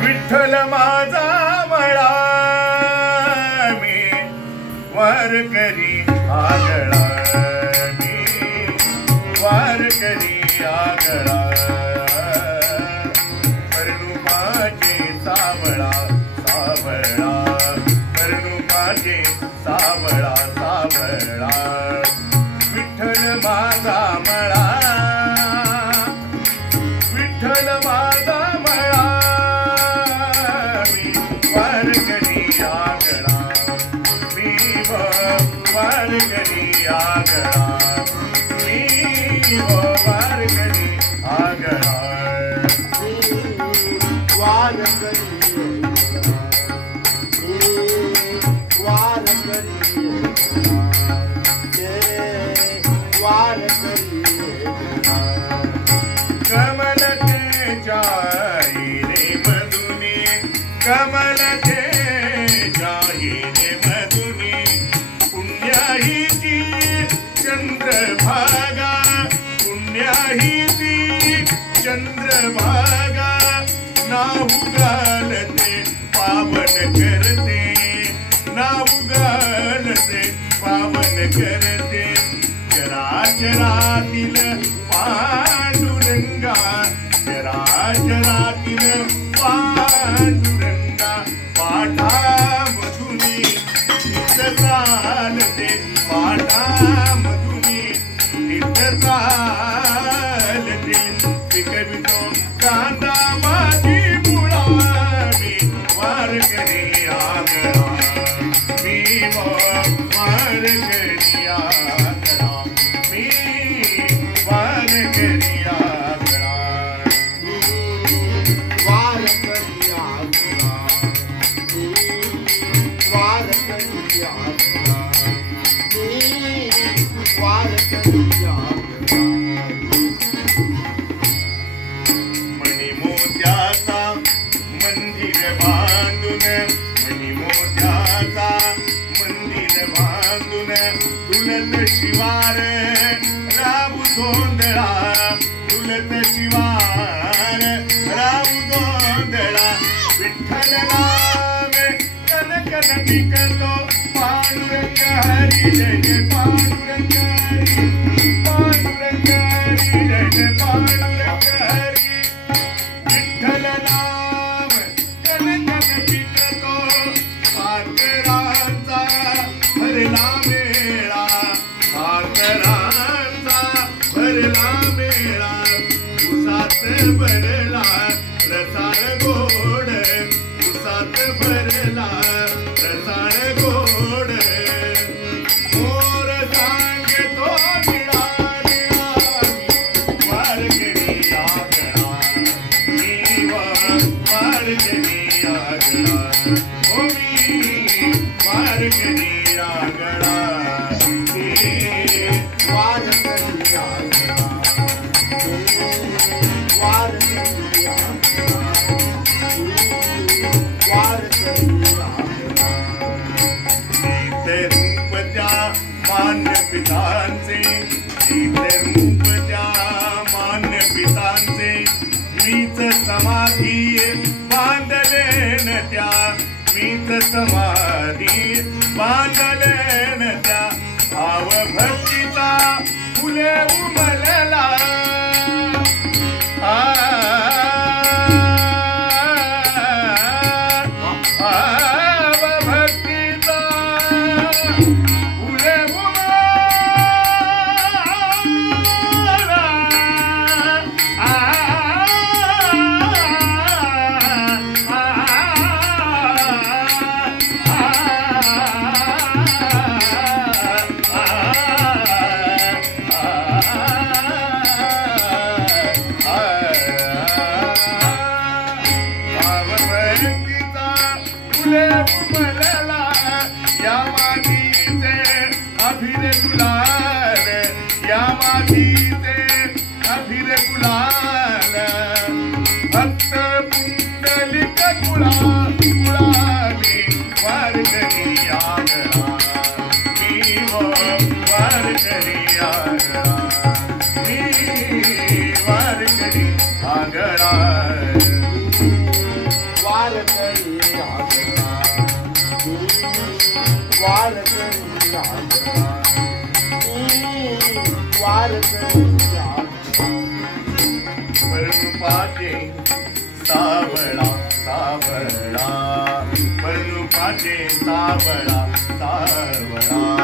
विठ्ठल माझा मळा मी वारकरी आगळा मी वारकरी आगळा कर्णुमाचे सावळा सावळा कर्णुमाचे सावळा सावळा विठ्ठल माझा मळा विठ्ठल माझा मळा वारकरी आगळा मी वारकरी आगळा मी वारकरी आगळा कमल तेजा रे मधुनी कमल तेजा रे मधुनी पुण्याहीची चंद्रभागा पुण्याहीची चंद्रभागा नाऊ घालते पावन करते नाऊ घालते पावन करते चराचरातील पांडुरंगा चराचरातील पांडुरंगा पाठामधुनी नित्य चालते पाठामधुनी नित्य चालते पिकवितो कांदा माझी मुळा मी वारकरी आगळा मी वारकरी आगळा मी वारकरी आगळा मणिमोत्याचा मंदिर बांधून मणिमोत्याचा मंदिर बांधून तुलत शिवार राबू गोंधळा तुलत शिवार राबू गोंधळा विठ्ठल नाम कन कन टिकतो पांडुरंग हरी जय जय पांडुरंग हरी पांडुरंग हरी जय जय पांडुरंग हरी विठ्ठल नाम कन कन टिकतो सागरांचा भरला मेळा सागरांचा भरला मेळा उसात भरला रसाळ गोड उसात भरला रसाळ गोड मोर सांगतो निळा निळा वारकरी आगळा मी वारकरी आगळा ओ मी वारकरी आगळा मी वारकरी आगळा रूप त्या मान्य पितांचे रूप त्या मान्य पितांचे मीच समाधी बांधले न त्या मीच समाधी बांधले न त्या भाव भक्तीचा फुले उमलला या मातीचे अभिरे गुलाल या मातीचे अभिरे गुलाल भक्त सावळा सावळा पण रूपाचे सावळा सावळा